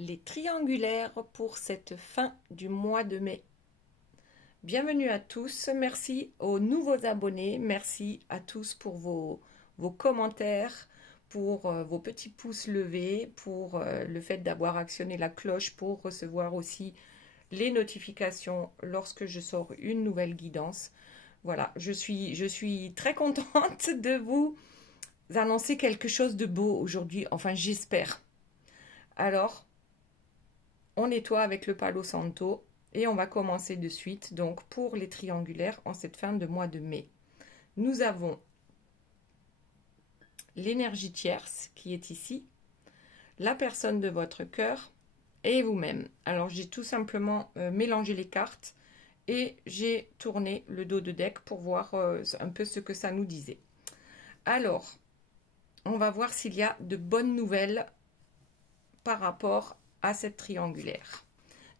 les triangulaires pour cette fin du mois de mai. Bienvenue à tous, merci aux nouveaux abonnés, merci à tous pour vos commentaires, pour vos petits pouces levés, pour le fait d'avoir actionné la cloche pour recevoir aussi les notifications lorsque je sors une nouvelle guidance. Voilà, je suis très contente de vous annoncer quelque chose de beau aujourd'hui, enfin j'espère. Alors, on nettoie avec le Palo Santo et on va commencer de suite. Donc, pour les triangulaires en cette fin de mois de mai, nous avons l'énergie tierce qui est ici, la personne de votre cœur et vous-même. Alors, j'ai tout simplement mélangé les cartes et j'ai tourné le dos de deck pour voir un peu ce que ça nous disait. Alors, on va voir s'il y a de bonnes nouvelles par rapport à cette triangulaire.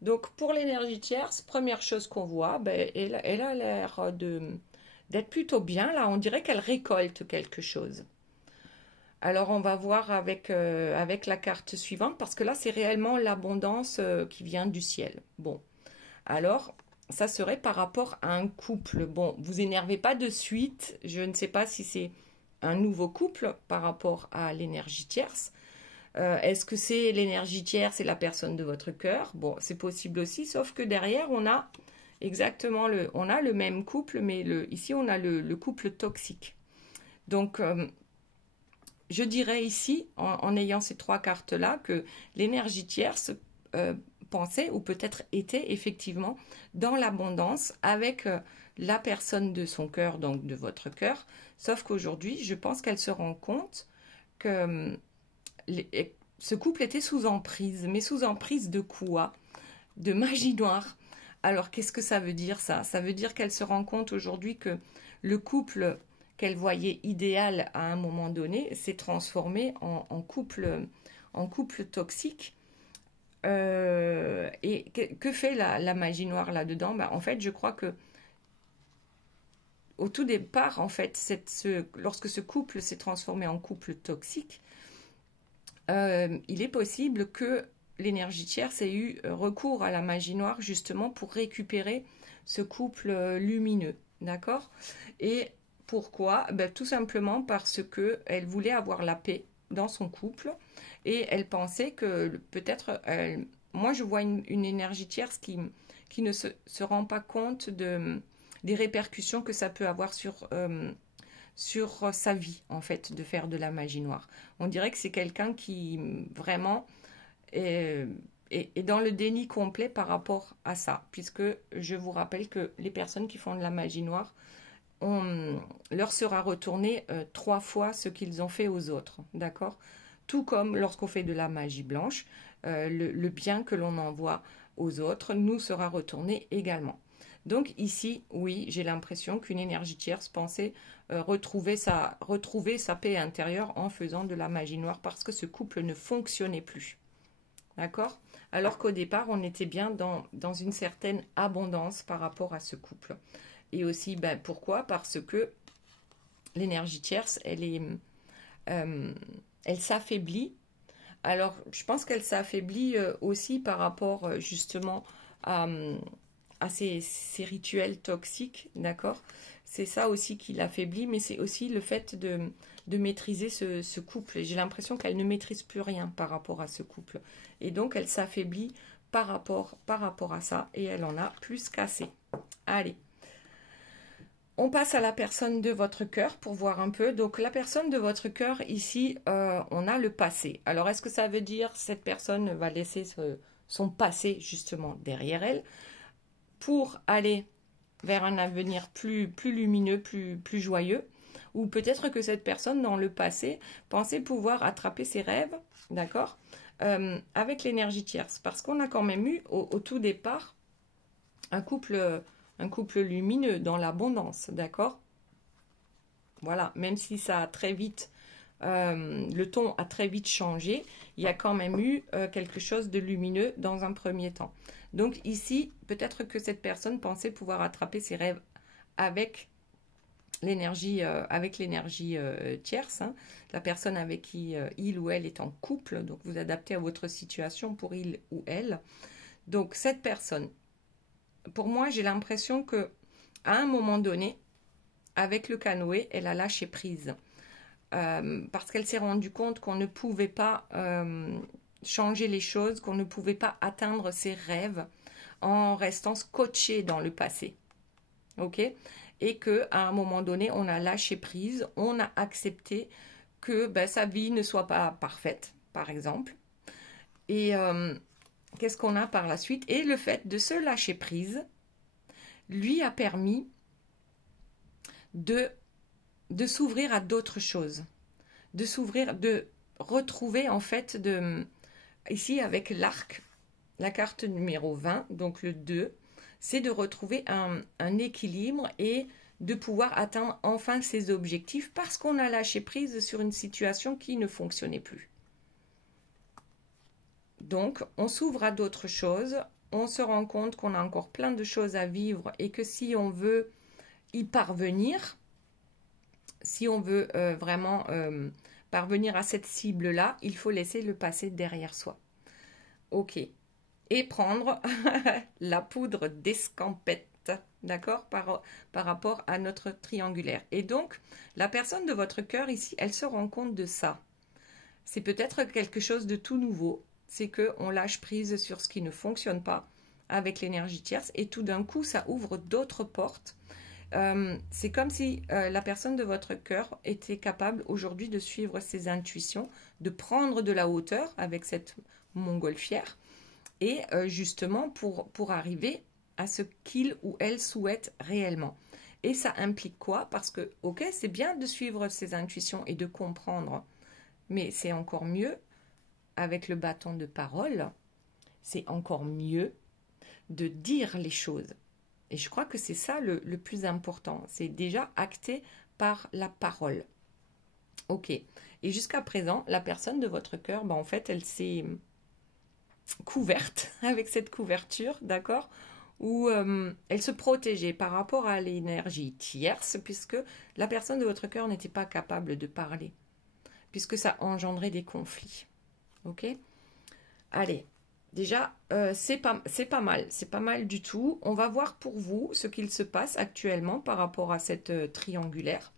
Donc pour l'énergie tierce, première chose qu'on voit, elle a l'air d'être plutôt bien. Là, on dirait qu'elle récolte quelque chose. Alors on va voir avec la carte suivante, parce que là c'est réellement l'abondance qui vient du ciel. Bon, alors ça serait par rapport à un couple. Bon, vous énervez pas de suite, je ne sais pas si c'est un nouveau couple par rapport à l'énergie tierce. Est-ce que c'est l'énergie tierce et la personne de votre cœur? Bon, c'est possible aussi, sauf que derrière, on a exactement le même couple, mais ici, on a le couple toxique. Donc, je dirais ici, en ayant ces trois cartes-là, que l'énergie tierce pensait, ou peut-être était effectivement, dans l'abondance avec la personne de son cœur, donc de votre cœur, sauf qu'aujourd'hui, je pense qu'elle se rend compte que ce couple était sous emprise. Mais sous emprise de quoi? De magie noire. Alors, qu'est-ce que ça veut dire, ça? Ça veut dire qu'elle se rend compte aujourd'hui que le couple qu'elle voyait idéal à un moment donné s'est transformé en couple toxique. Et que fait la magie noire là-dedans? En fait, je crois que au tout départ, en fait, lorsque ce couple s'est transformé en couple toxique, il est possible que l'énergie tierce ait eu recours à la magie noire justement pour récupérer ce couple lumineux, d'accord? Et pourquoi? Tout simplement parce qu'elle voulait avoir la paix dans son couple et elle pensait que peut-être, moi je vois une énergie tierce qui ne se rend pas compte des répercussions que ça peut avoir sur sa vie, en fait, de faire de la magie noire. On dirait que c'est quelqu'un qui vraiment est dans le déni complet par rapport à ça, puisque je vous rappelle que les personnes qui font de la magie noire, leur sera retourné 3 fois ce qu'ils ont fait aux autres, d'accord? Tout comme lorsqu'on fait de la magie blanche, le bien que l'on envoie aux autres nous sera retourné également. Donc ici, oui, j'ai l'impression qu'une énergie tierce pensait retrouver sa paix intérieure en faisant de la magie noire parce que ce couple ne fonctionnait plus. D'accord? Alors qu'au départ, on était bien dans une certaine abondance par rapport à ce couple. Et aussi, pourquoi? Parce que l'énergie tierce, elle s'affaiblit. Alors, je pense qu'elle s'affaiblit aussi par rapport justement à ces rituels toxiques, d'accord? C'est ça aussi qui l'affaiblit, mais c'est aussi le fait de maîtriser ce couple. Et j'ai l'impression qu'elle ne maîtrise plus rien par rapport à ce couple. Et donc, elle s'affaiblit par rapport à ça, et elle en a plus qu'assez. Allez. On passe à la personne de votre cœur pour voir un peu. Donc, la personne de votre cœur, ici, on a le passé. Alors, est-ce que ça veut dire que cette personne va laisser son passé, justement, derrière elle pour aller vers un avenir plus lumineux, plus joyeux? Ou peut-être que cette personne, dans le passé, pensait pouvoir attraper ses rêves, d'accord, avec l'énergie tierce. Parce qu'on a quand même eu, au tout départ, un couple lumineux dans l'abondance, d'accord? Voilà, même si ça a très vite, le ton a très vite changé, il y a quand même eu quelque chose de lumineux dans un premier temps. Donc ici, peut-être que cette personne pensait pouvoir attraper ses rêves avec l'énergie avec l'énergie tierce, hein, la personne avec qui il ou elle est en couple, donc vous adaptez à votre situation pour il ou elle. Donc cette personne, pour moi, j'ai l'impression que à un moment donné, avec le canoë, elle a lâché prise. Parce qu'elle s'est rendue compte qu'on ne pouvait pas changer les choses, qu'on ne pouvait pas atteindre ses rêves en restant scotché dans le passé. Ok? Et qu'à un moment donné, on a lâché prise, on a accepté que ben, sa vie ne soit pas parfaite, par exemple. Et qu'est-ce qu'on a par la suite? Et le fait de se lâcher prise lui a permis de s'ouvrir à d'autres choses, de s'ouvrir, de retrouver en fait, ici avec l'arc, la carte numéro 20, donc le 2, c'est de retrouver un équilibre et de pouvoir atteindre enfin ses objectifs parce qu'on a lâché prise sur une situation qui ne fonctionnait plus. Donc, on s'ouvre à d'autres choses, on se rend compte qu'on a encore plein de choses à vivre et que si on veut y parvenir, si on veut vraiment parvenir à cette cible-là, il faut laisser le passé derrière soi. Ok. Et prendre la poudre d'escampette, d'accord, par rapport à notre triangulaire. Et donc, la personne de votre cœur ici, elle se rend compte de ça. C'est peut-être quelque chose de tout nouveau. C'est qu'on lâche prise sur ce qui ne fonctionne pas avec l'énergie tierce et tout d'un coup, ça ouvre d'autres portes. C'est comme si la personne de votre cœur était capable aujourd'hui de suivre ses intuitions, de prendre de la hauteur avec cette montgolfière et justement pour arriver à ce qu'il ou elle souhaite réellement. Et ça implique quoi? Parce que, ok, c'est bien de suivre ses intuitions et de comprendre, mais c'est encore mieux avec le bâton de parole, c'est encore mieux de dire les choses. Et je crois que c'est ça le plus important. C'est déjà acté par la parole. Ok. Et jusqu'à présent, la personne de votre cœur, ben en fait, elle s'est couverte avec cette couverture, d'accord, où elle se protégeait par rapport à l'énergie tierce, puisque la personne de votre cœur n'était pas capable de parler, puisque ça engendrait des conflits. Ok? Allez. Déjà, c'est pas mal, c'est pas mal du tout. On va voir pour vous ce qu'il se passe actuellement par rapport à cette triangulaire.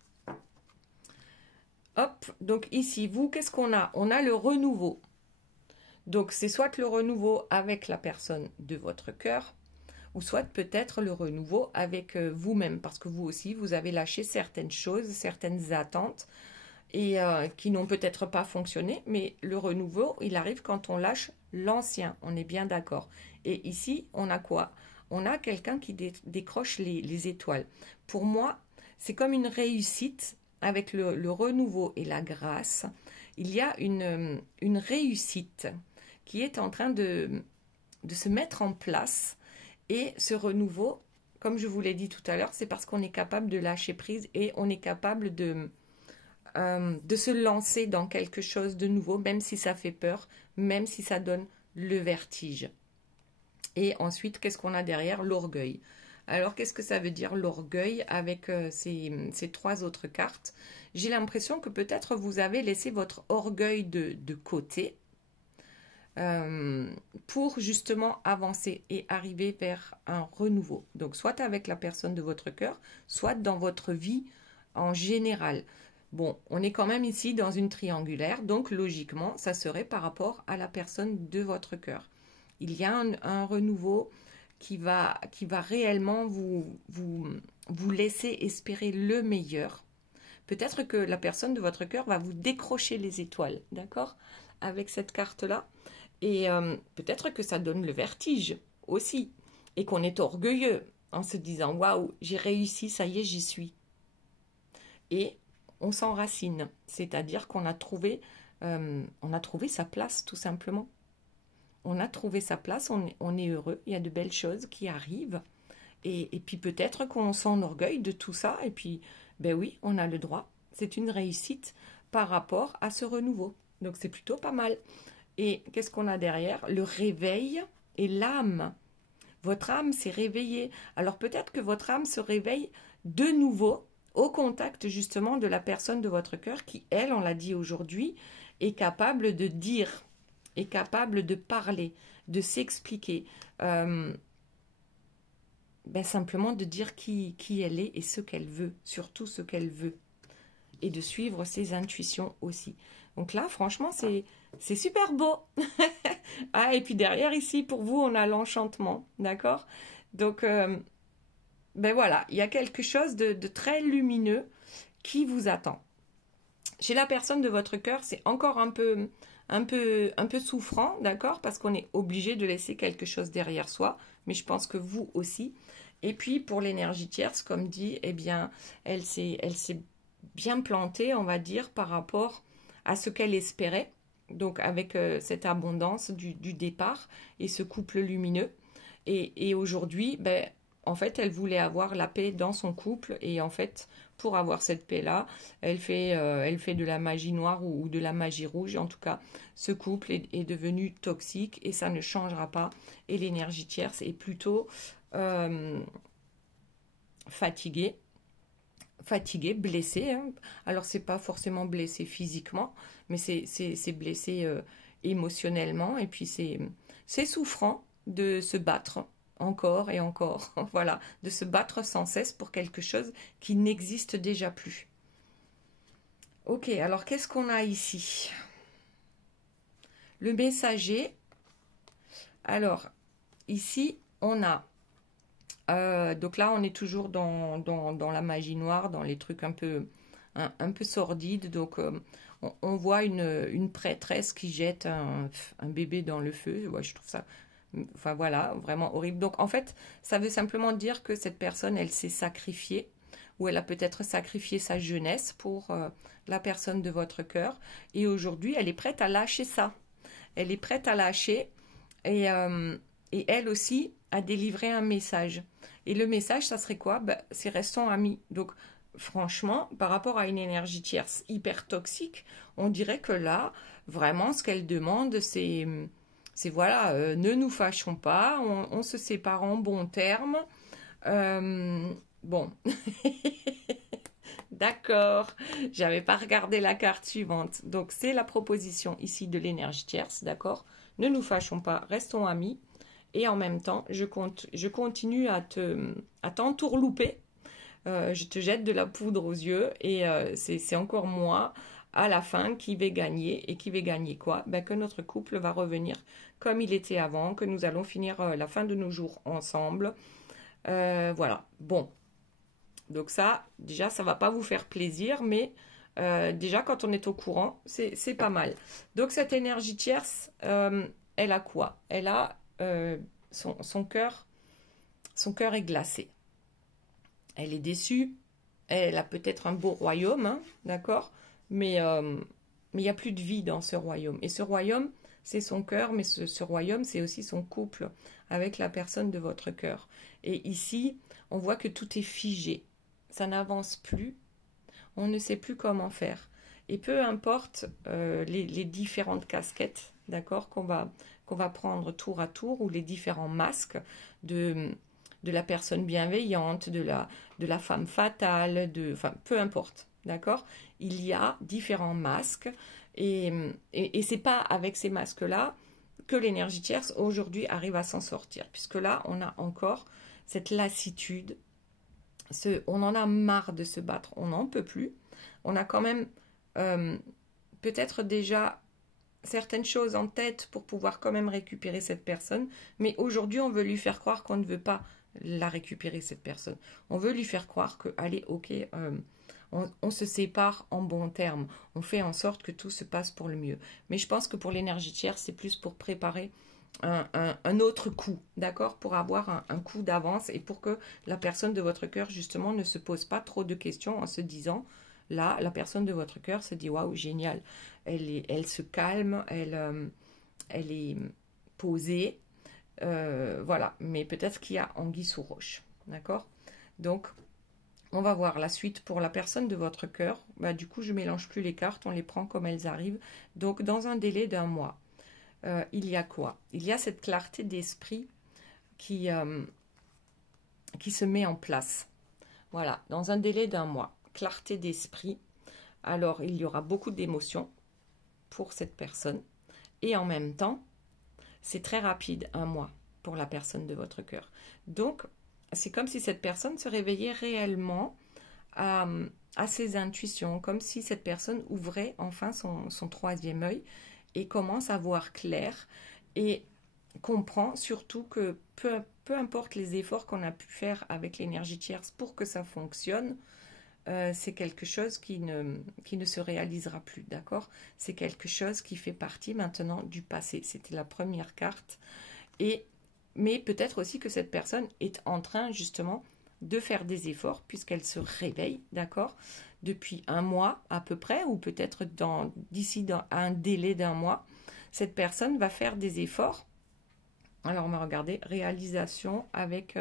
Hop, donc ici, vous, qu'est-ce qu'on a? On a le renouveau. Donc, c'est soit le renouveau avec la personne de votre cœur, ou soit peut-être le renouveau avec vous-même, parce que vous aussi, vous avez lâché certaines choses, certaines attentes, et qui n'ont peut-être pas fonctionné, mais le renouveau, il arrive quand on lâche l'ancien, on est bien d'accord. Et ici, on a quoi? On a quelqu'un qui décroche les étoiles. Pour moi, c'est comme une réussite avec le renouveau et la grâce. Il y a une réussite qui est en train de se mettre en place. Et ce renouveau, comme je vous l'ai dit tout à l'heure, c'est parce qu'on est capable de lâcher prise et on est capable de se lancer dans quelque chose de nouveau, même si ça fait peur, même si ça donne le vertige. Et ensuite, qu'est-ce qu'on a derrière? L'orgueil. Alors, qu'est-ce que ça veut dire l'orgueil avec ces trois autres cartes? J'ai l'impression que peut-être vous avez laissé votre orgueil de côté pour justement avancer et arriver vers un renouveau. Donc, soit avec la personne de votre cœur, soit dans votre vie en général. Bon, on est quand même ici dans une triangulaire, donc logiquement, ça serait par rapport à la personne de votre cœur. Il y a un renouveau qui va réellement vous laisser espérer le meilleur. Peut-être que la personne de votre cœur va vous décrocher les étoiles, d'accord? Avec cette carte-là. Et peut-être que ça donne le vertige aussi. Et qu'on est orgueilleux en se disant « Waouh, j'ai réussi, ça y est, j'y suis ». Et on s'enracine, c'est-à-dire qu'on a trouvé sa place tout simplement. On a trouvé sa place, on est heureux, il y a de belles choses qui arrivent. Et puis peut-être qu'on s'enorgueille de tout ça, et puis, ben oui, on a le droit. C'est une réussite par rapport à ce renouveau. Donc c'est plutôt pas mal. Et qu'est-ce qu'on a derrière? Le réveil et l'âme. Votre âme s'est réveillée. Alors peut-être que votre âme se réveille de nouveau au contact justement de la personne de votre cœur qui, elle, on l'a dit aujourd'hui, est capable de dire, est capable de parler, de s'expliquer, simplement de dire qui elle est et ce qu'elle veut, surtout ce qu'elle veut, et de suivre ses intuitions aussi. Donc là, franchement, c'est super beau. Ah, et puis derrière, ici, pour vous, on a l'enchantement, d'accord? Donc, voilà, il y a quelque chose de très lumineux qui vous attend. Chez la personne de votre cœur, c'est encore un peu souffrant, d'accord? Parce qu'on est obligé de laisser quelque chose derrière soi, mais je pense que vous aussi. Et puis, pour l'énergie tierce, comme dit, eh bien, elle s'est bien plantée, on va dire, par rapport à ce qu'elle espérait. Donc, avec cette abondance du départ et ce couple lumineux. Et aujourd'hui, en fait, elle voulait avoir la paix dans son couple. Et en fait, pour avoir cette paix-là, elle fait de la magie noire ou de la magie rouge. En tout cas, ce couple est devenu toxique et ça ne changera pas. Et l'énergie tierce est plutôt fatiguée, blessée. Hein. Alors, c'est pas forcément blessé physiquement, mais c'est blessé émotionnellement. Et puis, c'est souffrant de se battre encore et encore, voilà, de se battre sans cesse pour quelque chose qui n'existe déjà plus. Ok, alors qu'est-ce qu'on a ici? Le messager. Alors, ici, on a... donc là, on est toujours dans la magie noire, dans les trucs un peu sordides. Donc, on voit une prêtresse qui jette un bébé dans le feu. Ouais, je trouve ça... Enfin voilà, vraiment horrible. Donc en fait, ça veut simplement dire que cette personne, elle s'est sacrifiée, ou elle a peut-être sacrifié sa jeunesse pour la personne de votre cœur. Et aujourd'hui, elle est prête à lâcher ça. Elle est prête à lâcher et elle aussi à délivrer un message. Et le message, ça serait quoi? C'est restons amis. Donc franchement, par rapport à une énergie tierce hyper toxique, on dirait que là, vraiment, ce qu'elle demande, c'est voilà, ne nous fâchons pas, on se sépare en bons termes. Bon, d'accord, j'avais pas regardé la carte suivante. Donc c'est la proposition ici de l'énergie tierce, d'accord? Ne nous fâchons pas, restons amis. Et en même temps, je continue à t'entourlouper. Je te jette de la poudre aux yeux et c'est encore moi à la fin qui vais gagner. Et qui vais gagner quoi? Que notre couple va revenir comme il était avant, que nous allons finir la fin de nos jours ensemble. Voilà, bon. Donc ça, déjà, ça va pas vous faire plaisir, mais déjà, quand on est au courant, c'est pas mal. Donc cette énergie tierce, elle a quoi? Elle a son cœur est glacé. Elle est déçue. Elle a peut-être un beau royaume, hein, d'accord? Mais il n'y a plus de vie dans ce royaume. Et ce royaume, c'est son cœur, mais ce royaume, c'est aussi son couple avec la personne de votre cœur. Et ici, on voit que tout est figé. Ça n'avance plus. On ne sait plus comment faire. Et peu importe les différentes casquettes, d'accord, qu'on va prendre tour à tour, ou les différents masques de la personne bienveillante, de la femme fatale, enfin, peu importe, d'accord? Il y a différents masques et c'est pas avec ces masques-là que l'énergie tierce aujourd'hui arrive à s'en sortir, puisque là, on a encore cette lassitude, on en a marre de se battre, on n'en peut plus. On a quand même peut-être déjà certaines choses en tête pour pouvoir quand même récupérer cette personne, mais aujourd'hui, on veut lui faire croire qu'on ne veut pas la récupérer, cette personne. On veut lui faire croire que, allez, ok, on se sépare en bons termes. On fait en sorte que tout se passe pour le mieux. Mais je pense que pour l'énergie tierce, c'est plus pour préparer un autre coup, d'accord? Pour avoir un coup d'avance et pour que la personne de votre cœur, justement, ne se pose pas trop de questions en se disant, là, la personne de votre cœur se dit, waouh, génial. Elle se calme, elle est posée. Voilà, mais peut-être qu'il y a anguille sous roche, d'accord? Donc, on va voir la suite pour la personne de votre cœur. Du coup, je ne mélange plus les cartes, on les prend comme elles arrivent. Donc, dans un délai d'1 mois, il y a quoi? Il y a cette clarté d'esprit qui se met en place. Voilà, dans un délai d'1 mois. clarté d'esprit. Alors, il y aura beaucoup d'émotions pour cette personne. Et en même temps, c'est très rapide, un mois, pour la personne de votre cœur. Donc, c'est comme si cette personne se réveillait réellement à ses intuitions, comme si cette personne ouvrait enfin son troisième œil et commence à voir clair et comprend surtout que peu importe les efforts qu'on a pu faire avec l'énergie tierce pour que ça fonctionne, c'est quelque chose qui ne se réalisera plus, d'accord? C'est quelque chose qui fait partie maintenant du passé. C'était la première carte. Mais peut-être aussi que cette personne est en train justement de faire des efforts puisqu'elle se réveille, d'accord? Depuis un mois à peu près, ou peut-être d'ici un délai d'un mois, cette personne va faire des efforts. Alors on va regarder réalisation avec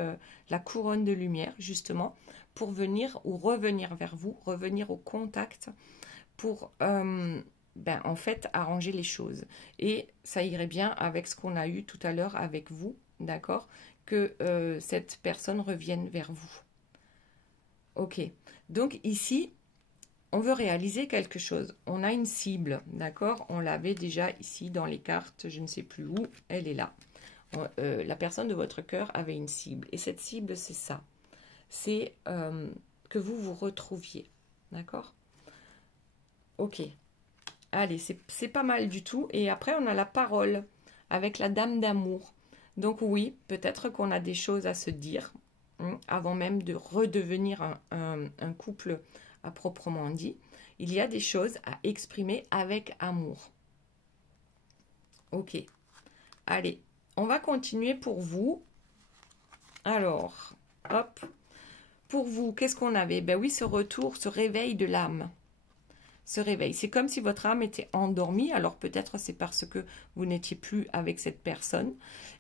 la couronne de lumière justement pour venir ou revenir vers vous, revenir au contact pour en fait arranger les choses. Et ça irait bien avec ce qu'on a eu tout à l'heure avec vous, d'accord, que cette personne revienne vers vous. Ok, donc ici, on veut réaliser quelque chose. On a une cible, d'accord? On l'avait déjà ici dans les cartes, je ne sais plus où, elle est là. La personne de votre cœur avait une cible. Et cette cible, c'est ça. C'est que vous vous retrouviez, d'accord? Ok. Allez, c'est pas mal du tout. Et après, on a la parole avec la dame d'amour. Donc oui, peut-être qu'on a des choses à se dire avant même de redevenir un couple à proprement dit. Il y a des choses à exprimer avec amour. Ok. Allez, on va continuer pour vous. Alors, hop. Pour vous, qu'est-ce qu'on avait? Ben oui, ce retour, ce réveil de l'âme. Ce réveil. C'est comme si votre âme était endormie. Alors peut-être c'est parce que vous n'étiez plus avec cette personne.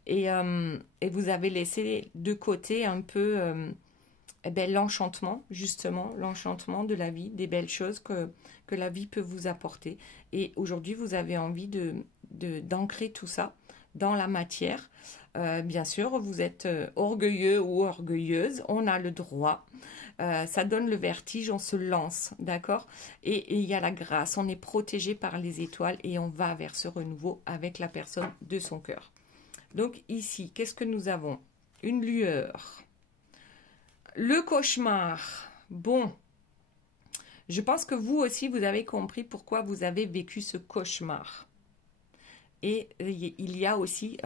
Et vous avez laissé de côté un peu l'enchantement, justement, l'enchantement de la vie, des belles choses que la vie peut vous apporter. Et aujourd'hui, vous avez envie d'ancrer tout ça dans la matière. Bien sûr, vous êtes orgueilleux ou orgueilleuse, on a le droit. Ça donne le vertige, on se lance, d'accord? Et il y a la grâce, on est protégé par les étoiles et on va vers ce renouveau avec la personne de son cœur. Donc ici, qu'est-ce que nous avons? Une lueur. Le cauchemar. Bon, je pense que vous aussi, vous avez compris pourquoi vous avez vécu ce cauchemar. Et il y a aussi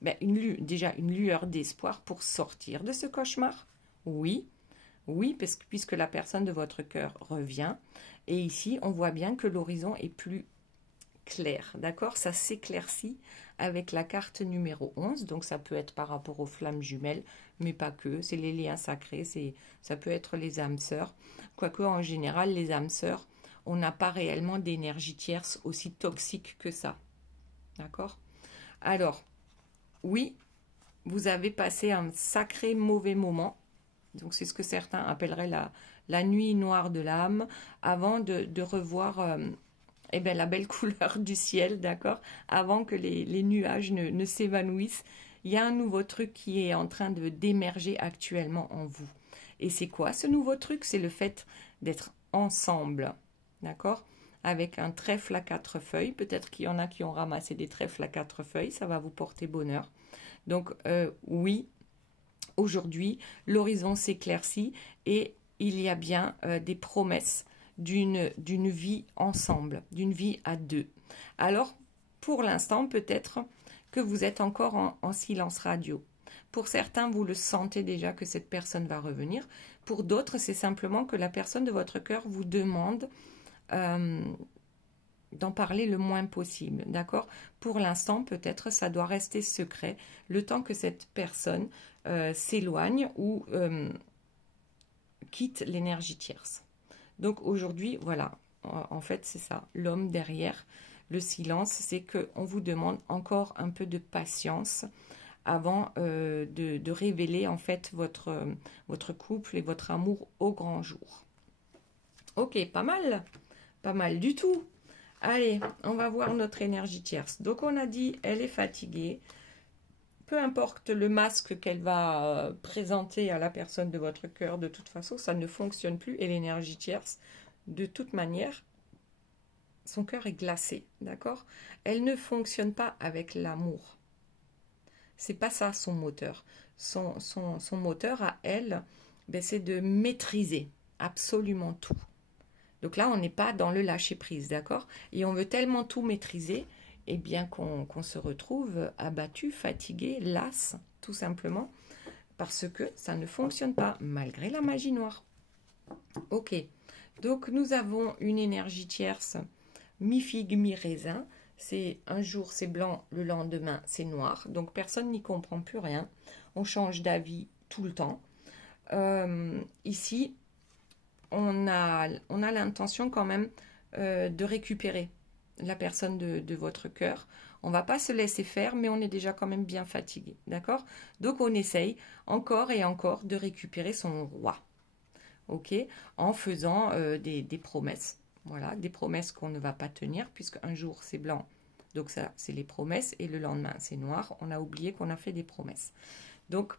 déjà une lueur d'espoir pour sortir de ce cauchemar. Oui, puisque la personne de votre cœur revient. Et ici, on voit bien que l'horizon est plus clair, d'accord? Ça s'éclaircit avec la carte numéro 11. Donc, ça peut être par rapport aux flammes jumelles, mais pas que. C'est les liens sacrés, ça peut être les âmes sœurs. Quoique, en général, les âmes sœurs, on n'a pas réellement d'énergie tierce aussi toxique que ça. D'accord? Alors, oui, vous avez passé un sacré mauvais moment. Donc, c'est ce que certains appelleraient la nuit noire de l'âme, avant de revoir la belle couleur du ciel, d'accord? Avant que les nuages ne s'évanouissent. Il y a un nouveau truc qui est en train d'émerger actuellement en vous. Et c'est quoi ce nouveau truc? C'est le fait d'être ensemble, d'accord? Avec un trèfle à 4 feuilles. Peut-être qu'il y en a qui ont ramassé des trèfles à 4 feuilles. Ça va vous porter bonheur. Donc, oui, aujourd'hui, l'horizon s'éclaircit et il y a bien des promesses d'une vie ensemble, d'une vie à deux. Alors, pour l'instant, peut-être que vous êtes encore en silence radio. Pour certains, vous le sentez déjà que cette personne va revenir. Pour d'autres, c'est simplement que la personne de votre cœur vous demande d'en parler le moins possible, d'accord? Pour l'instant, peut-être, ça doit rester secret le temps que cette personne s'éloigne ou quitte l'énergie tierce. Donc aujourd'hui, voilà, en fait, c'est ça. L'homme derrière le silence, c'est qu'on vous demande encore un peu de patience avant de révéler en fait votre couple et votre amour au grand jour. Ok, pas mal du tout. Allez, on va voir notre énergie tierce. Donc on a dit, elle est fatiguée, peu importe le masque qu'elle va présenter à la personne de votre cœur, de toute façon, ça ne fonctionne plus. Et l'énergie tierce, de toute manière, son cœur est glacé, d'accord? Elle ne fonctionne pas avec l'amour. C'est pas ça son moteur. Son moteur à elle, ben, c'est de maîtriser absolument tout. Donc là, on n'est pas dans le lâcher-prise, d'accord? Et on veut tellement tout maîtriser, eh bien qu'on se retrouve abattu, fatigué, las, tout simplement, parce que ça ne fonctionne pas, malgré la magie noire. Ok, donc nous avons une énergie tierce, mi-figue, mi-raisin. C'est un jour c'est blanc, le lendemain c'est noir. Donc personne n'y comprend plus rien. On change d'avis tout le temps. Ici, on a l'intention quand même de récupérer la personne de votre cœur. On ne va pas se laisser faire, mais on est déjà quand même bien fatigué, d'accord? Donc on essaye encore et encore de récupérer son roi, ok? En faisant des promesses, voilà, des promesses qu'on ne va pas tenir, puisque un jour c'est blanc, donc ça c'est les promesses, et le lendemain c'est noir. On a oublié qu'on a fait des promesses. Donc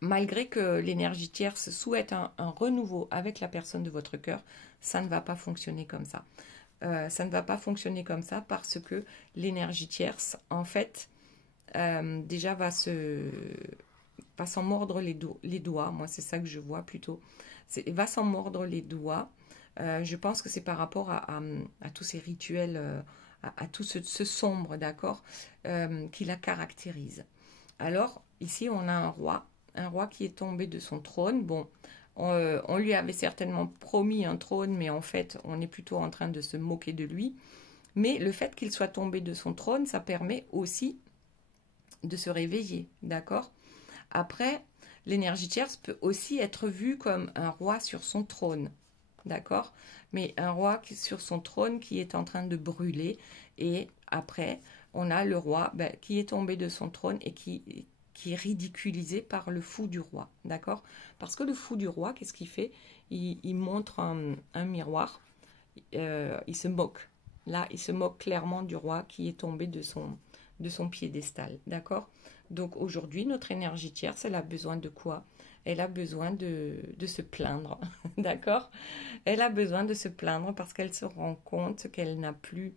malgré que l'énergie tierce souhaite un renouveau avec la personne de votre cœur, ça ne va pas fonctionner comme ça. Ça ne va pas fonctionner comme ça parce que l'énergie tierce, en fait, déjà va s'en mordre les doigts. Moi, c'est ça que je vois plutôt. Va s'en mordre les doigts. Je pense que c'est par rapport à tous ces rituels, à tout ce sombre, d'accord, qui la caractérise. Alors, ici, on a un roi qui est tombé de son trône. Bon, on lui avait certainement promis un trône, mais en fait, on est plutôt en train de se moquer de lui. Mais le fait qu'il soit tombé de son trône, ça permet aussi de se réveiller, d'accord? Après, l'énergie tierce peut aussi être vue comme un roi sur son trône, d'accord? Mais un roi sur son trône qui est en train de brûler. Et après, on a le roi qui est tombé de son trône et qui est ridiculisé par le fou du roi, d'accord? Parce que le fou du roi, qu'est-ce qu'il fait? Il montre un miroir, il se moque. Là, il se moque clairement du roi qui est tombé de son piédestal, d'accord? Donc aujourd'hui, notre énergie tierce, elle a besoin de quoi? Elle a besoin de se plaindre, d'accord? Elle a besoin de se plaindre parce qu'elle se rend compte qu'elle n'a plus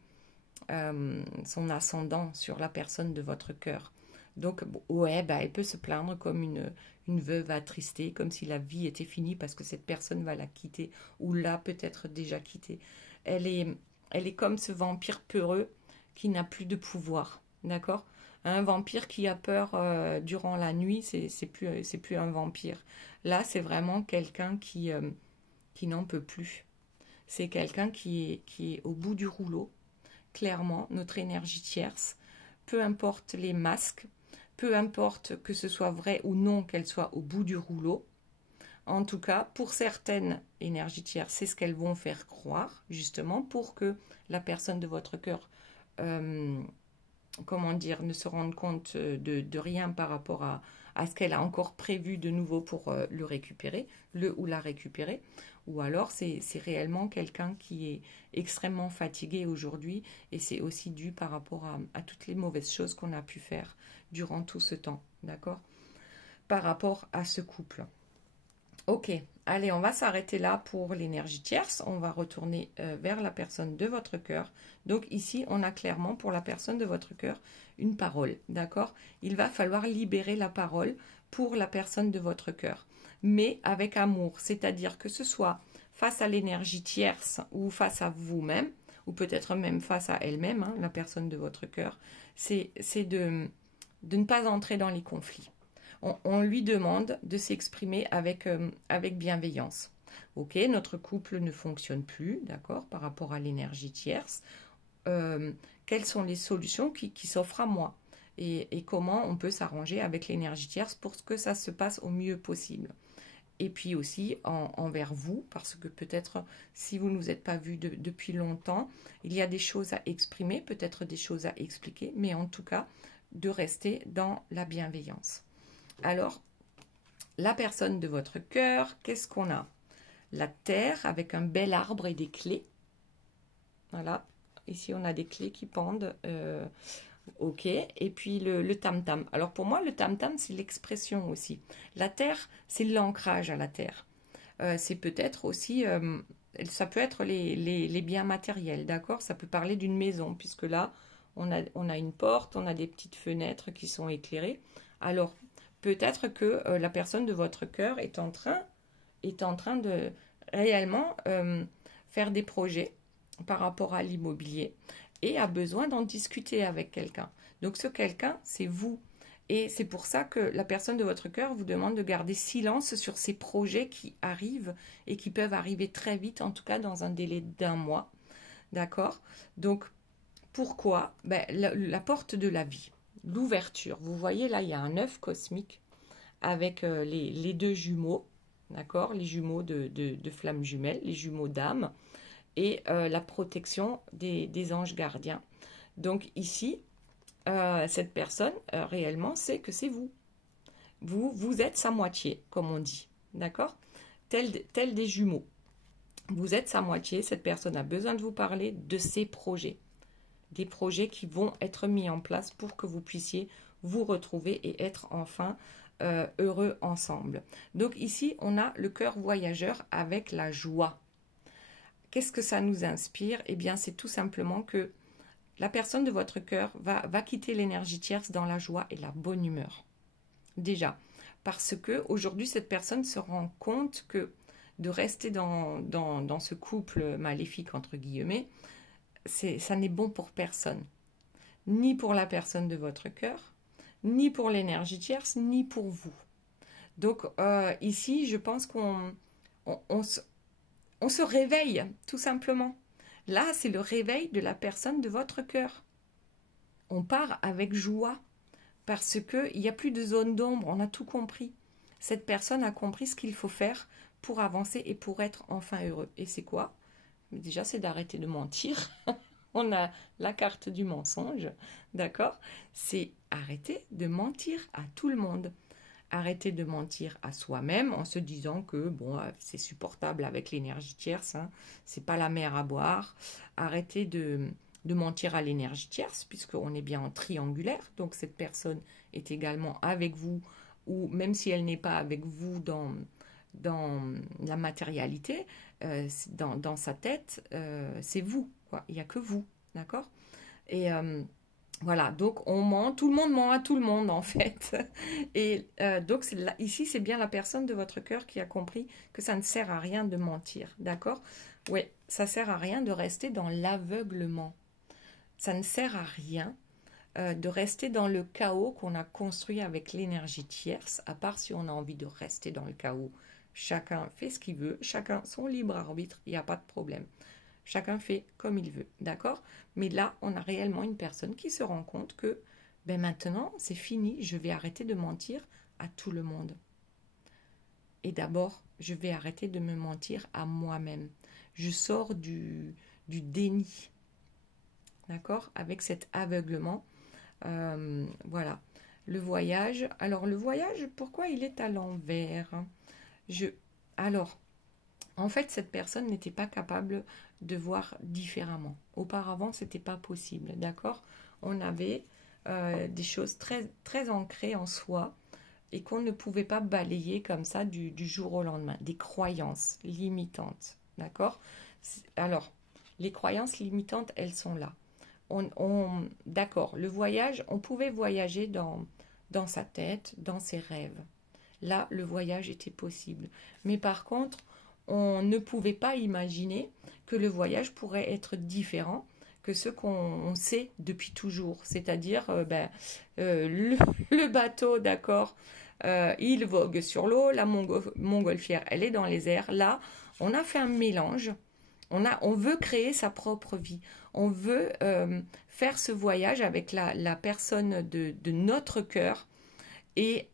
son ascendant sur la personne de votre cœur. Donc, ouais, elle peut se plaindre comme une veuve attristée, comme si la vie était finie parce que cette personne va la quitter ou l'a peut-être déjà quittée. Elle est comme ce vampire peureux qui n'a plus de pouvoir, d'accord? Un vampire qui a peur durant la nuit, c'est plus un vampire. Là, c'est vraiment quelqu'un qui n'en peut plus. C'est quelqu'un qui est au bout du rouleau. Clairement, notre énergie tierce, peu importe les masques, peu importe que ce soit vrai ou non qu'elle soit au bout du rouleau. En tout cas, pour certaines énergies tierces, c'est ce qu'elles vont faire croire, justement, pour que la personne de votre cœur, comment dire, ne se rende compte de rien par rapport à ce qu'elle a encore prévu de nouveau pour le récupérer, le ou la récupérer. Ou alors, c'est réellement quelqu'un qui est extrêmement fatigué aujourd'hui et c'est aussi dû par rapport à toutes les mauvaises choses qu'on a pu faire durant tout ce temps, d'accord? Par rapport à ce couple. Ok, allez, on va s'arrêter là pour l'énergie tierce. On va retourner vers la personne de votre cœur. Donc ici, on a clairement pour la personne de votre cœur une parole, d'accord? Il va falloir libérer la parole pour la personne de votre cœur, mais avec amour, c'est-à-dire que ce soit face à l'énergie tierce ou face à vous-même, ou peut-être même face à elle-même, hein, la personne de votre cœur, c'est de ne pas entrer dans les conflits. On lui demande de s'exprimer avec bienveillance. Ok, notre couple ne fonctionne plus, d'accord, par rapport à l'énergie tierce. Quelles sont les solutions qui s'offrent à moi et comment on peut s'arranger avec l'énergie tierce pour que ça se passe au mieux possible. Et puis aussi envers vous, parce que peut-être si vous ne vous êtes pas vu depuis longtemps, il y a des choses à exprimer, peut-être des choses à expliquer, mais en tout cas, de rester dans la bienveillance. Alors, la personne de votre cœur, qu'est-ce qu'on a? La terre avec un bel arbre et des clés. Voilà, ici on a des clés qui pendent Ok, et puis le tam-tam. Alors pour moi, le tam-tam, c'est l'expression aussi. La terre, c'est l'ancrage à la terre. C'est peut-être aussi, ça peut être les biens matériels, d'accord? Ça peut parler d'une maison, puisque là, on a une porte, on a des petites fenêtres qui sont éclairées. Alors, peut-être que la personne de votre cœur est en train de réellement faire des projets par rapport à l'immobilier et a besoin d'en discuter avec quelqu'un. Donc ce quelqu'un, c'est vous. Et c'est pour ça que la personne de votre cœur vous demande de garder silence sur ces projets qui arrivent et qui peuvent arriver très vite, en tout cas dans un délai d'1 mois. D'accord? Donc, pourquoi? Ben, la porte de la vie, l'ouverture. Vous voyez là, il y a un œuf cosmique avec les deux jumeaux, d'accord? Les jumeaux de flammes jumelles, les jumeaux d'âme et la protection des anges gardiens. Donc ici, cette personne, réellement, sait que c'est vous. Vous êtes sa moitié, comme on dit. D'accord? Tel des jumeaux. Vous êtes sa moitié. Cette personne a besoin de vous parler de ses projets. Des projets qui vont être mis en place pour que vous puissiez vous retrouver et être enfin heureux ensemble. Donc ici, on a le cœur voyageur avec la joie. Qu'est-ce que ça nous inspire? Eh bien, c'est tout simplement que la personne de votre cœur va quitter l'énergie tierce dans la joie et la bonne humeur. Déjà, parce que aujourd'hui, cette personne se rend compte que de rester dans ce couple maléfique, entre guillemets, ça n'est bon pour personne. Ni pour la personne de votre cœur, ni pour l'énergie tierce, ni pour vous. Donc ici, je pense on se réveille, tout simplement. Là, c'est le réveil de la personne de votre cœur. On part avec joie parce qu'il n'y a plus de zone d'ombre, on a tout compris. Cette personne a compris ce qu'il faut faire pour avancer et pour être enfin heureux. Et c'est quoi? Déjà, c'est d'arrêter de mentir. On a la carte du mensonge, d'accord? C'est arrêter de mentir à tout le monde. Arrêter de mentir à soi-même en se disant que bon, c'est supportable avec l'énergie tierce, hein, c'est pas la mer à boire. Arrêter de mentir à l'énergie tierce, puisqu'on est bien en triangulaire, donc cette personne est également avec vous, ou même si elle n'est pas avec vous dans la matérialité, dans sa tête, c'est vous, quoi. Il n'y a que vous, d'accord? Et voilà, donc on ment, tout le monde ment à tout le monde en fait. Et donc ici, c'est bien la personne de votre cœur qui a compris que ça ne sert à rien de mentir, d'accord? Oui, ça sert à rien de rester dans l'aveuglement. Ça ne sert à rien de rester dans le chaos qu'on a construit avec l'énergie tierce, à part si on a envie de rester dans le chaos. Chacun fait ce qu'il veut, chacun son libre arbitre, il n'y a pas de problème. Chacun fait comme il veut, d'accord? Mais là, on a réellement une personne qui se rend compte que ben maintenant, c'est fini, je vais arrêter de mentir à tout le monde. Et d'abord, je vais arrêter de me mentir à moi-même. Je sors du déni, d'accord? Avec cet aveuglement. Voilà. Le voyage. Alors, le voyage, pourquoi il est à l'envers? Alors, en fait, cette personne n'était pas capable de voir différemment. Auparavant, ce n'était pas possible, d'accord? On avait des choses très, très ancrées en soi et qu'on ne pouvait pas balayer comme ça du jour au lendemain. Des croyances limitantes, d'accord? Alors, les croyances limitantes, elles sont là. D'accord, le voyage, on pouvait voyager dans sa tête, dans ses rêves. Là, le voyage était possible. Mais par contre, on ne pouvait pas imaginer que le voyage pourrait être différent que ce qu'on sait depuis toujours. C'est-à-dire, le bateau, d'accord, il vogue sur l'eau, la montgolfière, elle est dans les airs. Là, on a fait un mélange. On veut créer sa propre vie. On veut faire ce voyage avec la personne de notre cœur. Et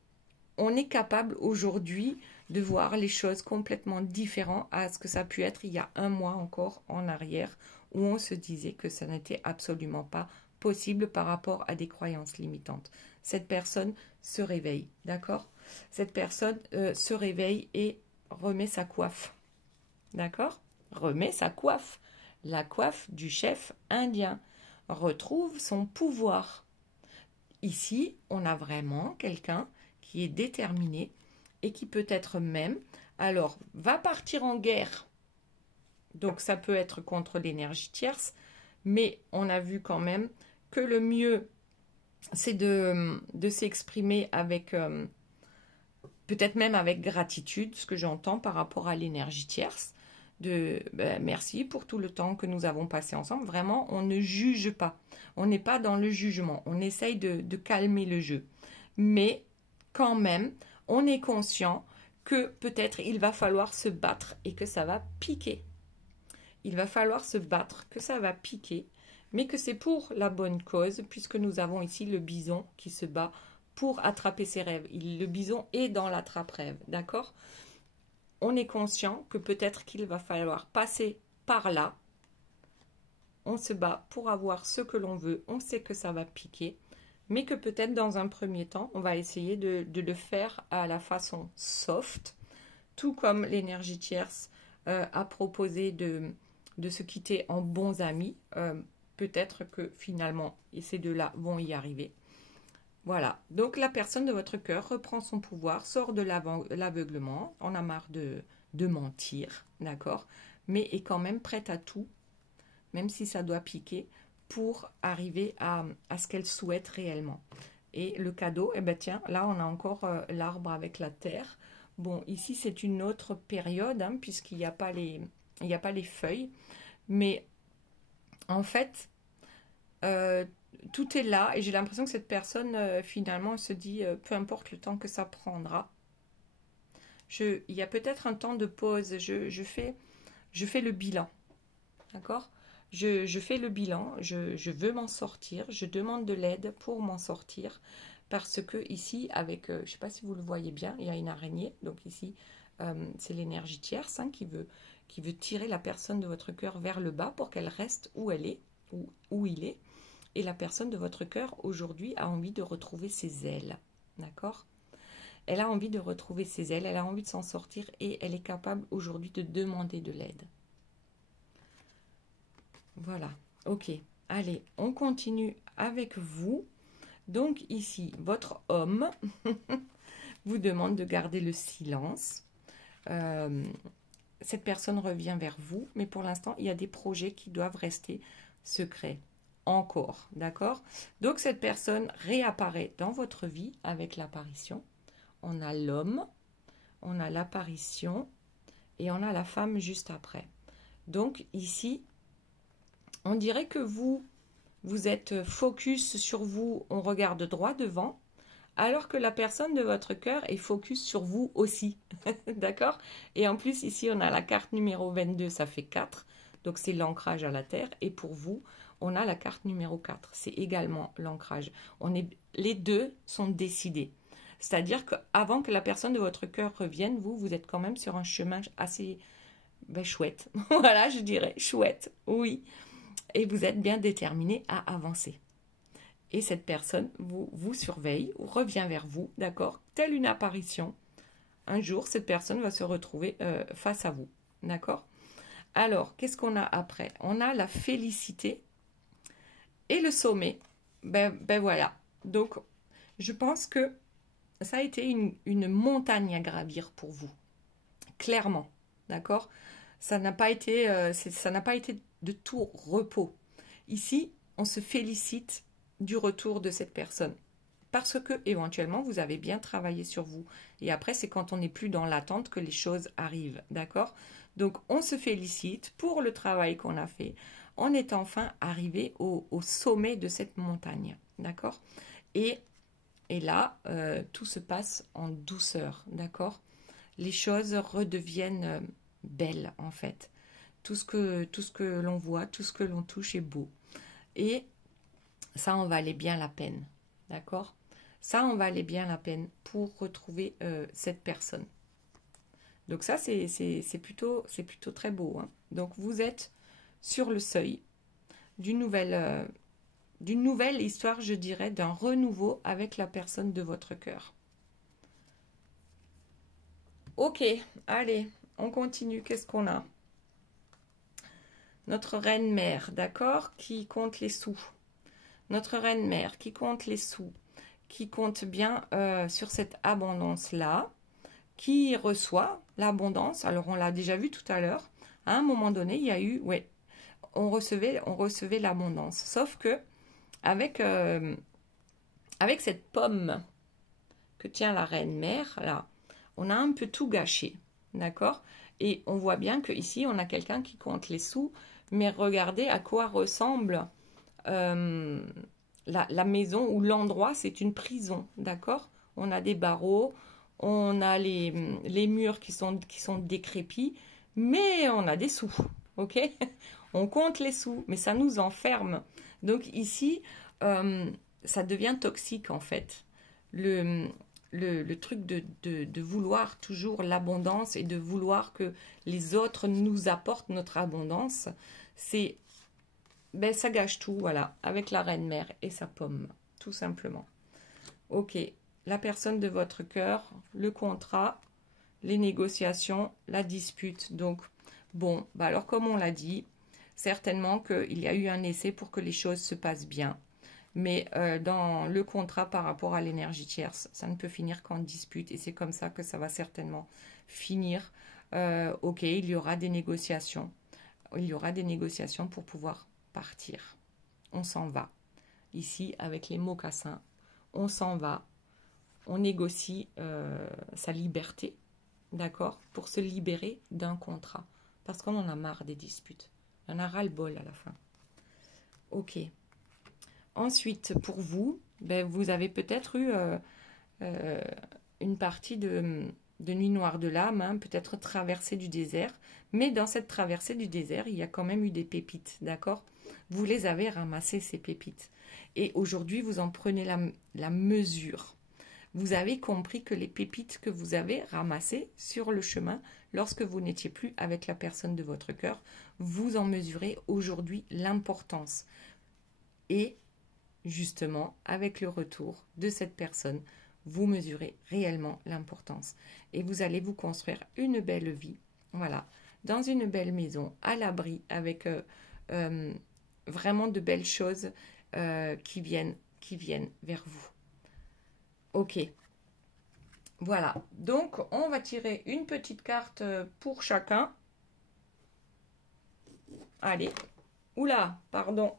on est capable aujourd'hui de voir les choses complètement différentes à ce que ça a pu être il y a 1 mois encore en arrière, où on se disait que ça n'était absolument pas possible par rapport à des croyances limitantes. Cette personne se réveille, d'accord? Cette personne se réveille et remet sa coiffe, d'accord? Remet sa coiffe, la coiffe du chef indien, retrouve son pouvoir, ici, on a vraiment quelqu'un qui est déterminé et qui peut-être même, alors, va partir en guerre. Donc, ça peut être contre l'énergie tierce, mais on a vu quand même que le mieux, c'est de s'exprimer avec, peut-être même avec gratitude, ce que j'entends par rapport à l'énergie tierce. Merci pour tout le temps que nous avons passé ensemble. Vraiment, on ne juge pas. On n'est pas dans le jugement. On essaye de calmer le jeu. Mais quand même, on est conscient que peut-être il va falloir se battre et que ça va piquer. Il va falloir se battre, que ça va piquer, mais que c'est pour la bonne cause, puisque nous avons ici le bison qui se bat pour attraper ses rêves. Le bison est dans l'attrape-rêve, d'accord? On est conscient que peut-être qu'il va falloir passer par là. On se bat pour avoir ce que l'on veut. On sait que ça va piquer, mais que peut-être dans un premier temps, on va essayer de le faire à la façon soft, tout comme l'énergie tierce a proposé de se quitter en bons amis. Peut-être que finalement, ces deux-là vont y arriver. Voilà, donc la personne de votre cœur reprend son pouvoir, sort de l'aveuglement, on a marre de mentir, d'accord, mais est quand même prête à tout, même si ça doit piquer, pour arriver à ce qu'elle souhaite réellement. Et le cadeau, eh ben tiens, là on a encore l'arbre avec la terre. Bon, ici c'est une autre période, hein, puisqu'il n'y a pas les feuilles, mais en fait, tout est là et j'ai l'impression que cette personne finalement se dit peu importe le temps que ça prendra. Il y a peut-être un temps de pause. Je fais le bilan, d'accord? Je fais le bilan. Je veux m'en sortir. Je demande de l'aide pour m'en sortir parce que ici avec je ne sais pas si vous le voyez bien, il y a une araignée. Donc ici c'est l'énergie tierce, hein, qui veut tirer la personne de votre cœur vers le bas pour qu'elle reste où elle est, où il est. Et la personne de votre cœur, aujourd'hui, a envie de retrouver ses ailes. D'accord? Elle a envie de retrouver ses ailes, elle a envie de s'en sortir et elle est capable aujourd'hui de demander de l'aide. Voilà. Ok. Allez, on continue avec vous. Donc ici, votre homme vous demande de garder le silence. Cette personne revient vers vous, mais pour l'instant, il y a des projets qui doivent rester secrets. Encore, d'accord? Donc cette personne réapparaît dans votre vie avec l'apparition. On a l'homme, on a l'apparition et on a la femme juste après. Donc ici, on dirait que vous êtes focus sur vous, on regarde droit devant, alors que la personne de votre cœur est focus sur vous aussi, d'accord? Et en plus ici, on a la carte numéro 22, ça fait 4, donc c'est l'ancrage à la terre, et pour vous, on a la carte numéro 4, c'est également l'ancrage. Les deux sont décidés. C'est-à-dire qu'avant que la personne de votre cœur revienne, vous êtes quand même sur un chemin assez chouette. Voilà, je dirais, chouette, oui. Et vous êtes bien déterminé à avancer. Et cette personne vous surveille, ou revient vers vous, d'accord? Telle une apparition. Un jour, cette personne va se retrouver face à vous, d'accord? Alors, qu'est-ce qu'on a après? On a la félicité. Et le sommet, ben voilà. Donc, je pense que ça a été une montagne à gravir pour vous. Clairement, d'accord? Ça n'a pas été de tout repos. Ici, on se félicite du retour de cette personne. Parce que, éventuellement, vous avez bien travaillé sur vous. Et après, c'est quand on n'est plus dans l'attente que les choses arrivent, d'accord? Donc, on se félicite pour le travail qu'on a fait. On est enfin arrivé au sommet de cette montagne, d'accord? Et là, tout se passe en douceur, d'accord? Les choses redeviennent belles, en fait. Tout ce que l'on voit, tout ce que l'on touche est beau. Et ça en valait bien la peine, d'accord? Ça en valait bien la peine pour retrouver cette personne. Donc ça, c'est plutôt très beau, hein? Donc vous êtes sur le seuil d'une nouvelle histoire, je dirais, d'un renouveau avec la personne de votre cœur. Ok, allez, on continue. Qu'est-ce qu'on a? Notre reine-mère, d'accord, qui compte les sous. Notre reine-mère qui compte les sous. qui compte bien sur cette abondance-là, qui reçoit l'abondance. Alors, on l'a déjà vu tout à l'heure. À un moment donné, il y a eu, ouais, on recevait l'abondance. Sauf que avec cette pomme que tient la reine-mère, là, on a un peu tout gâché, d'accord? Et on voit bien qu'ici, on a quelqu'un qui compte les sous, mais regardez à quoi ressemble la maison ou l'endroit, c'est une prison, d'accord? On a des barreaux, on a les murs qui sont décrépits, mais on a des sous, ok? On compte les sous, mais ça nous enferme. Donc ici, ça devient toxique en fait. Le truc de vouloir toujours l'abondance et de vouloir que les autres nous apportent notre abondance, c'est, ben, ça gâche tout, voilà, avec la reine-mère et sa pomme, tout simplement. Ok, la personne de votre cœur, le contrat, les négociations, la dispute. Donc, bon, bah alors comme on l'a dit, certainement qu'il y a eu un essai pour que les choses se passent bien. Mais dans le contrat par rapport à l'énergie tierce, ça ne peut finir qu'en dispute. Et c'est comme ça que ça va certainement finir. Ok, il y aura des négociations. Il y aura des négociations pour pouvoir partir. On s'en va. Ici, avec les mocassins, on s'en va. On négocie sa liberté, d'accord, pour se libérer d'un contrat. Parce qu'on en a marre des disputes. On a ras-le-bol à la fin. Ok. Ensuite, pour vous, ben, vous avez peut-être eu une partie de nuit noire de l'âme, hein, peut-être traversée du désert. Mais dans cette traversée du désert, il y a quand même eu des pépites, d'accord? Vous les avez ramassées, ces pépites. Et aujourd'hui, vous en prenez la mesure. Vous avez compris que les pépites que vous avez ramassées sur le chemin, lorsque vous n'étiez plus avec la personne de votre cœur, vous en mesurez aujourd'hui l'importance. Et justement, avec le retour de cette personne, vous mesurez réellement l'importance. Et vous allez vous construire une belle vie, voilà, dans une belle maison, à l'abri, avec vraiment de belles choses qui viennent vers vous. Ok. Voilà. Donc, on va tirer une petite carte pour chacun. Allez. Oula, pardon.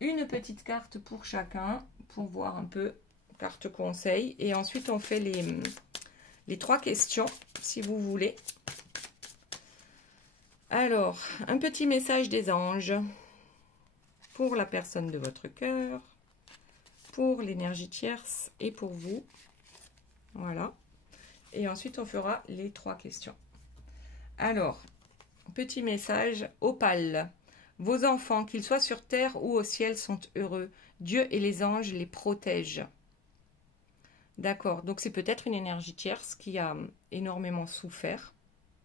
Une petite carte pour chacun, pour voir un peu, carte conseil. Et ensuite, on fait les 3 questions, si vous voulez. Alors, un petit message des anges pour la personne de votre cœur, pour l'énergie tierce et pour vous. Voilà. Et ensuite, on fera les 3 questions. Alors, petit message, Opale. Vos enfants, qu'ils soient sur terre ou au ciel, sont heureux. Dieu et les anges les protègent. D'accord, donc c'est peut-être une énergie tierce qui a énormément souffert.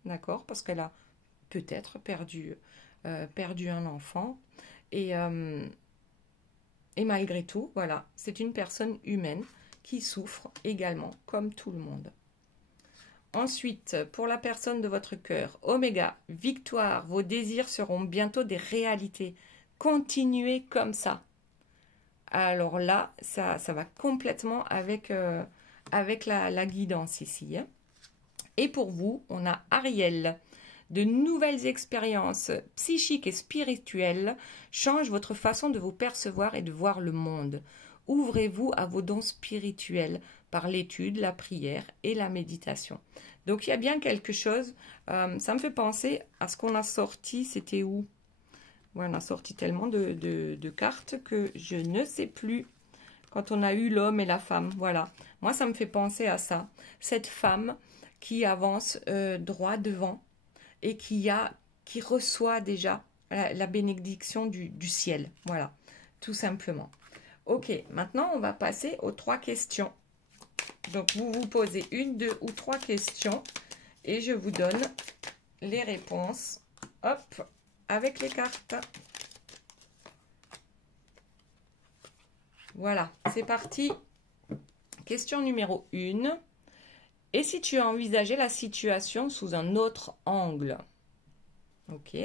D'accord, parce qu'elle a peut-être perdu un enfant. Et malgré tout, voilà, c'est une personne humaine qui souffre également, comme tout le monde. Ensuite, pour la personne de votre cœur, Oméga, victoire, vos désirs seront bientôt des réalités. Continuez comme ça. Alors là, ça va complètement avec la guidance ici. Hein. Et pour vous, on a Ariel. De nouvelles expériences psychiques et spirituelles changent votre façon de vous percevoir et de voir le monde. Ouvrez-vous à vos dons spirituels par l'étude, la prière et la méditation. Donc il y a bien quelque chose, ça me fait penser à ce qu'on a sorti, c'était où? Ouais, on a sorti tellement de cartes que je ne sais plus. Quand on a eu l'homme et la femme, voilà. Moi, ça me fait penser à ça. Cette femme qui avance droit devant et qui reçoit déjà la bénédiction du ciel. Voilà, tout simplement. Ok, maintenant, on va passer aux 3 questions. Donc, vous vous posez 1, 2 ou 3 questions et je vous donne les réponses. Hop, avec les cartes. Voilà, c'est parti. Question numéro 1. Et si tu envisageais la situation sous un autre angle? Ok.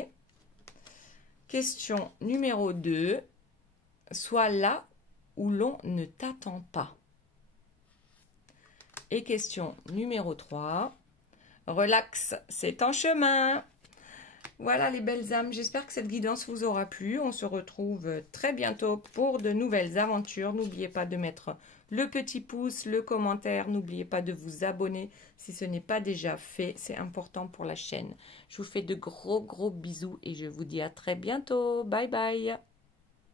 Question numéro 2. Sois là où l'on ne t'attend pas. Et question numéro 3. Relax, c'est en chemin. Voilà les belles âmes, j'espère que cette guidance vous aura plu. On se retrouve très bientôt pour de nouvelles aventures. N'oubliez pas de mettre le petit pouce, le commentaire. N'oubliez pas de vous abonner si ce n'est pas déjà fait. C'est important pour la chaîne. Je vous fais de gros bisous et je vous dis à très bientôt. Bye bye.